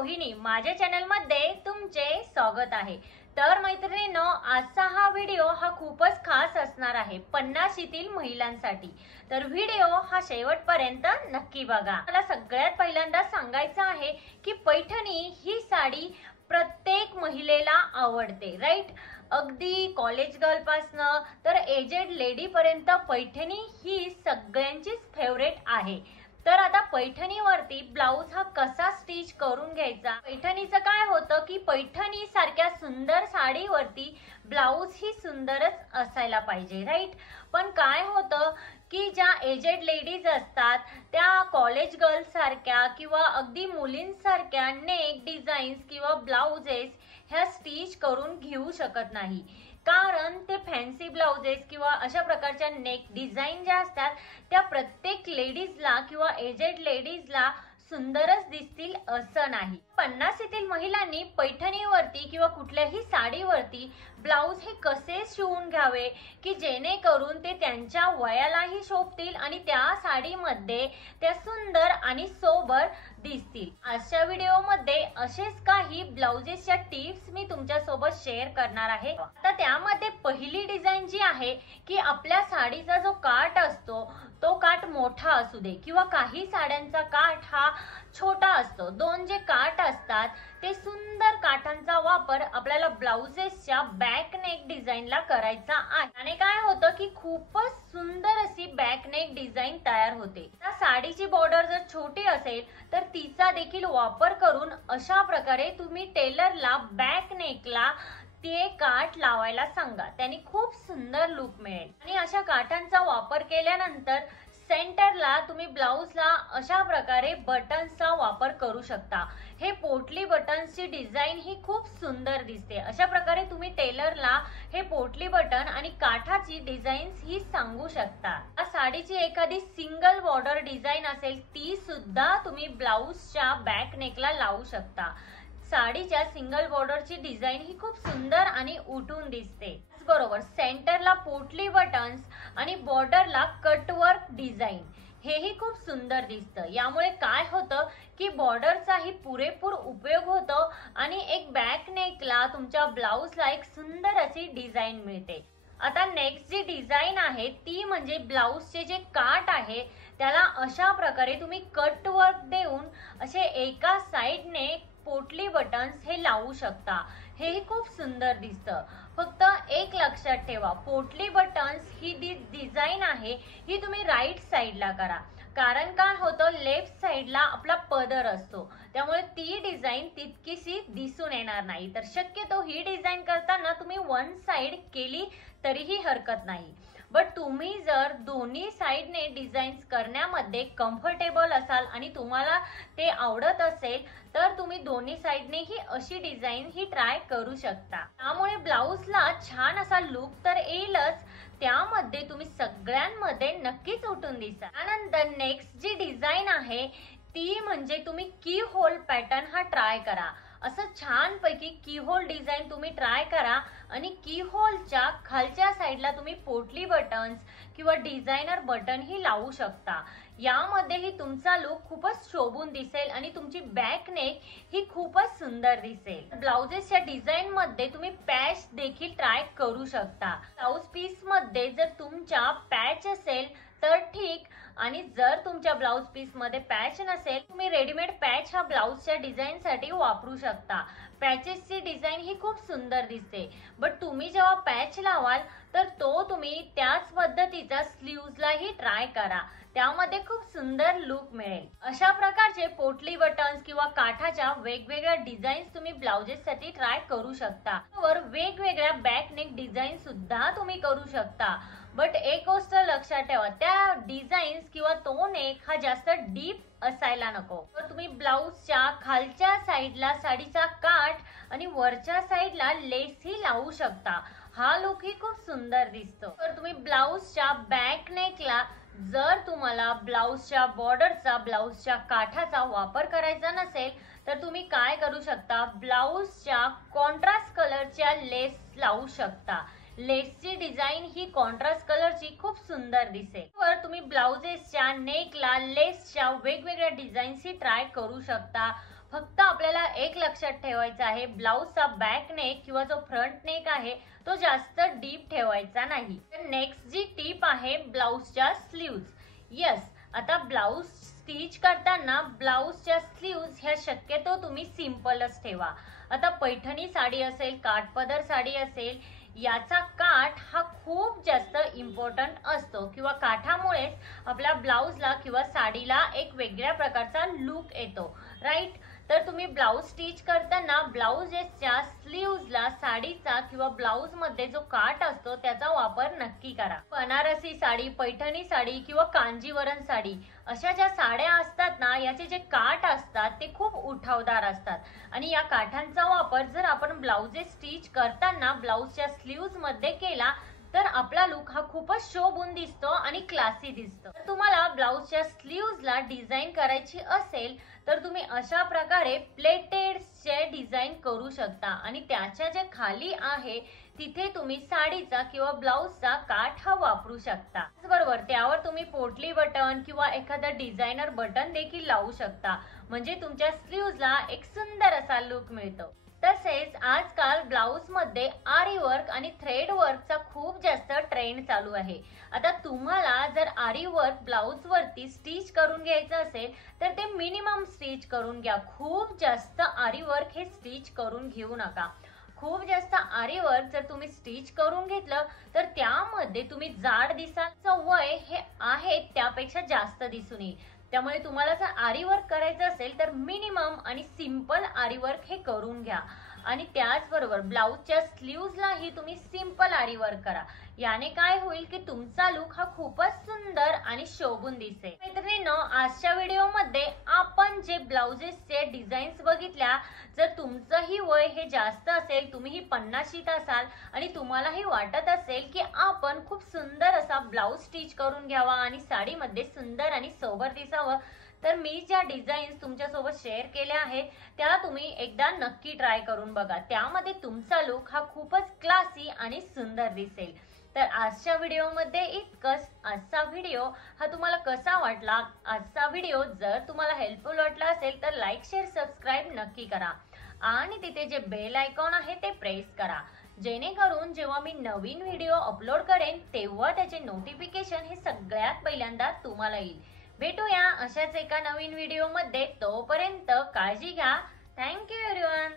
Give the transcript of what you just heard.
रोहिणी, माझ्या चॅनल मध्ये तुमचे स्वागत आहे। तर मैत्रिणींनो, आजचा हा व्हिडिओ खूपच खास असणार आहे 50शीतील महिलांसाठी। तर व्हिडिओ शेवटपर्यंत नक्की बघा। मला सगळ्यात पहिल्यांदा सांगायचं आहे की पैठणी ही साडी प्रत्येक महिलेला आवडते, राईट। अगदी कॉलेज गर्ल पासन तर एजेड लेडी पर्यंत पैठणी ही सगळ्यांचीच फेवरेट आहे। तर आता पैठणीवरती ब्लाउज कसा स्टिच करून घ्यायचा। पैठणीचं काय होतं की पैठणी सारख्या सुंदर साडीवरती ब्लाउज ही सुंदरच असायला पाहिजे, राईट। पण काय होतं की ज्या एजेड लेडीज असतात त्या कॉलेज गर्ल्स सारख्या किंवा अगदी मुलींसारख्या नेक डिझाईन्स किंवा ब्लाउजेस ह्या स्टिच करून घेऊ शकत नाही, कारण ते फॅन्सी ब्लाउजेस किंवा अशा प्रकारच्या नेक डिझाईन ज्या असतात त्या प्रत्येक लेडीजला किंवा एजेड लेडीजला सुंदरच दिसतील असं नाही। 50शीतील महिलांनी पैठणीवरती किंवा कुठल्याही साडीवरती ब्लाउज हे कसे शिवून घ्यावे की जेणेकरून ते त्यांच्या वयालाही शोभतील आणि त्या साडीमध्ये त्या सुंदर आणि सोबर दिसतील। आजच्या व्हिडिओमध्ये असेच काही ब्लाउजेसच्या टिप्स मी तुमच्या सोबत शेअर करणार आहे। आता त्यामध्ये पहिली डिझाईन जी आहे की आपल्या साडीचा जो काठ असतो तो काठ मोठा असू दे किंवा काही साड्यांचा काठ हा छोटा असतो, दोन जे काठ असतात ते सुंदर काठांचा वापर आपल्याला ब्लाउजेसच्या बॅक नेक डिझाईनला करायचा आहे। आणि काय होतं की खूपच सुंदर अशी बॅक नेक डिझाईन तयार होते। त्या साडीची बॉर्डर जर छोटी असेल तर तिचा देखील वापर करून अशा प्रकारे तुम्ही टेलरला बॅक नेकला ते काठ लावायला सांगा, त्याने खूप सुंदर लुक मिळेल। आणि अशा काठांचा वापर केल्यानंतर सेंटरला तुम्ही ब्लाउजला अशा प्रकारे बटन्सचा वापर करू शकता। हे पोटली बटन्सची डिझाईन ही खूप सुंदर दिसते। अशा प्रकारे तुम्ही टेलरला हे पोटली बटन आणि काठाची डिझाईन ही सांगू शकता। या साडीची एखादी सिंगल बॉर्डर डिझाईन असेल ती सुद्धा तुम्ही ब्लाउजच्या बॅक नेकला लावू शकता। साडीच्या सिंगल बॉर्डरची डिझाईन ही खूप सुंदर आणि उठून दिसते। बरोबर सेंटरला पोटली बटन्स आणि बॉर्डरला कटवर्क डिझाईन हेही खूप सुंदर दिसतं। यामुळे काय होतं की बॉर्डरचाही पुरेपूर उपयोग होतो आणि एक बॅक नेकला तुमच्या ब्लाउजला एक सुंदर अशी डिझाईन मिळते। आता नेक्स्ट जी डिझाईन आहे ती म्हणजे ब्लाउजचे जे काठ आहे त्याला अशा प्रकारे तुम्ही कट वर्क देऊन असे एका साइडने पोटली बटन्स हे लावू शकता। हे खूप सुंदर दिसतं। फक्त एक लक्षात ठेवा, पोटली बटन्स ही डिझाईन आहे ही तुम्ही राईट साइडला करा, कारण काय होतं लेफ्ट साइडला आपला पदर असतो त्यामुळे ती डिझाईन तितकीशी दिसून येणार नाही। तर शक्यतो ही डिझाईन करताना तुम्ही वन साइड केली तरीही हरकत नाही। बट तुम्ही जर दोन्ही साइडने डिझाईन्स करण्यामध्ये कम्फर्टेबल असाल आणि तुम्हाला ते आवडत असेल तर तुम्ही दोन्ही साइडने ही अशी डिझाईन ही ट्राय करू शकता। त्यामुळे ब्लाउजला छान असा लुक तर येईलच, त्यामध्ये तुम्ही सगळ्यांमध्ये नक्कीच उठून दिसा। त्यानंतर नेक्स्ट जी डिझाईन आहे ती म्हणजे तुम्ही की होल पॅटर्न ट्राय करा। असं छान पैकी की होल डिझाईन तुम्ही ट्राय करा आणि की होलच्या खालच्या साइडला तुम्ही पोटली बटन्स किंवा डिझायनर बटन ही लावू शकता। यामध्येही तुमचा लुक खूपच शोभून दिसेल आणि तुमची बॅक नेक ही खूपच सुंदर दिसेल। ब्लाउजेसच्या डिझाईन मध्ये तुम्ही पॅच देखील ट्राय करू शकता। ब्लाउज पीस मध्ये जर तुमच्या पॅच असेल तर ठीक, आणि जर तुमच्या ब्लाउज पीस मध्ये पॅच नसेल तुम्ही रेडीमेड पॅच ब्लाउजच्या डिझाईन साठी वापरू शकता। पॅचेसची डिझाईन ही खूप सुंदर दिसते, बट तुम्ही जेव्हा पॅच लावाल तर तो तुम्ही त्याच पद्धतीचा स्लीव्हजलाही ट्राय करा, त्यामध्ये खूप सुंदर लुक मिळेल। अशा प्रकारचे पोटली बटन्स किंवा काठाच्या वेगवेगळ्या डिझाईन्स तुम्ही ब्लाउजेस साठी ट्राय करू शकता। वर वेगवेगळ्या बॅक नेक डिझाईन सुद्धा तुम्ही करू शकता। बट एक गोष्ट लक्षात ठेवा, त्या डिझाईन्स किंवा तो नेक जास्त डीप असायला नको। तर तुम्ही ब्लाउजच्या खालच्या साइडला साडीचा काठ आणि वरच्या साइडला लेस ही लावू शकता। हा लुक ही खूप सुंदर दिसतो। तर तुम्ही ब्लाउजच्या बॅक नेकला जर तुम्हाला ब्लाउजच्या बॉर्डरचा ब्लाउजच्या काठाचा वापर करायचा नसेल तर तुम्ही काय करू शकता, ब्लाउजच्या कॉन्ट्रास्ट कलरच्या लेस लावू शकता। लेसची डिझाईन ही कॉन्ट्रास्ट कलरची खूप सुंदर दिसेल। वर तुम्ही ब्लाउजेसच्या नेकला लेसच्या वेगवेगळ्या डिझाईन्स ही ट्राय करू शकता। फक्त आपल्याला एक लक्षात ठेवायचं आहे, ब्लाउजचा बॅक नेक किंवा जो फ्रंट नेक आहे तो जास्त डीप ठेवायचा नाही। नेक्स्ट जी टिप आहे ब्लाउजच्या स्लीव्ज। यस, आता ब्लाउज स्टिच करताना ब्लाउजच्या स्लीव्ज ह्या शक्यतो तुम्ही सिंपलच ठेवा। आता पैठणी साडी असेल, काठपदर साडी असेल, याचा काठ हा खूप जास्त इम्पॉर्टंट असतो किंवा काठामुळेच आपल्या ब्लाउजला किंवा साडीला एक वेगळ्या प्रकारचा लुक येतो, राईट। तर तुम्ही ब्लाउज स्टिच करताना ब्लाउजेसच्या स्लीव्जला साडीचा किंवा ब्लाउज मध्ये जो काठ असतो त्याचा वापर नक्की करा। बनारसी साडी, पैठणी साडी किंवा कांजीवरम साडी अशा ज्या साड्या असतात ना, याचे जे काठ असतात ते खूप उठावदार असतात आणि या काठांचा वापर जर आपण ब्लाउजेस स्टिच करताना ब्लाउजच्या स्लीव्ज मध्ये केला तर आपला लुक हा खूपच शोभून दिसतो आणि क्लासी दिसतो। तर तुम्हाला ब्लाउजच्या स्लीव्जला डिझाईन करायची असेल तर तुम्ही अशा प्रकारे प्लेटेडचे डिझाईन करू शकता आणि त्याच्या जे खाली आहे तिथे तुम्ही साडीचा किंवा ब्लाउजचा काठ हा वापरू शकता। त्याचबरोबर त्यावर तुम्ही पोटली बटन किंवा एखादा डिझायनर बटन देखील लावू शकता, म्हणजे तुमच्या स्लीव्जला एक सुंदर असा लुक मिळतो। तसेच आजकाल ब्लाउज मध्ये आरी वर्क आणि थ्रेड वर्कचा खूप जास्त ट्रेंड चालू आहे। आता तुम्हाला जर आरी वर्क ब्लाउज वरती स्टिच करून घ्यायचं असेल तर ते मिनिमम स्टिच करून घ्या। खूप जास्त आरी वर्क हे स्टिच करून घेऊ नका। खूप जास्त आरी वर्क जर तुम्ही स्टिच करून घेतलं तर त्यामध्ये तुम्ही जाड दिसाल, वय हे आहे त्यापेक्षा जास्त दिसून येईल। त्यामुळे तुम्हाला जर आरी वर्क करायचं असेल तर मिनिमम आणि सिंपल आरी वर्क हे करून घ्या आणि त्याचबरोबर ब्लाउजच्या स्लीव्जलाही तुम्ही सिंपल आरी वर्क करा। याने काय होईल की तुमचा लुक हा खूपच सुंदर आणि शोभून दिसेल। मैत्रिणींनो, आजच्या व्हिडिओमध्ये आपण जे ब्लाउजेसचे डिझाईन्स बघितल्या, जर तुमचंही वय हे जास्त असेल, तुम्हीही 50शीत असाल आणि तुम्हालाही वाटत असेल की आपण खूप सुंदर असा ब्लाउज स्टिच करून घ्यावा आणि साडीमध्ये सुंदर आणि सोबर दिसावं, तर मी ज्या डिझाईन्स तुमच्यासोबत शेअर केल्या आहेत त्या तुम्ही एकदा नक्की ट्राय करून बघा। त्यामध्ये तुमचा लुक हा खूपच क्लासी आणि सुंदर दिसेल। तर आजच्या व्हिडिओमध्ये इतकंच। आजचा व्हिडिओ हा तुम्हाला कसा वाटला? आजचा व्हिडिओ जर तुम्हाला हेल्पफुल वाटला असेल तर लाईक, शेअर, सबस्क्राईब नक्की करा आणि तिथे जे बेल आयकॉन आहे ते प्रेस करा, जेणेकरून जेव्हा मी नवीन व्हिडिओ अपलोड करेन तेव्हा त्याचे नोटिफिकेशन हे सगळ्यात पहिल्यांदा तुम्हाला येईल। भेटूया अशाच एका नवीन व्हिडिओमध्ये, तोपर्यंत काळजी घ्या। Thank you everyone.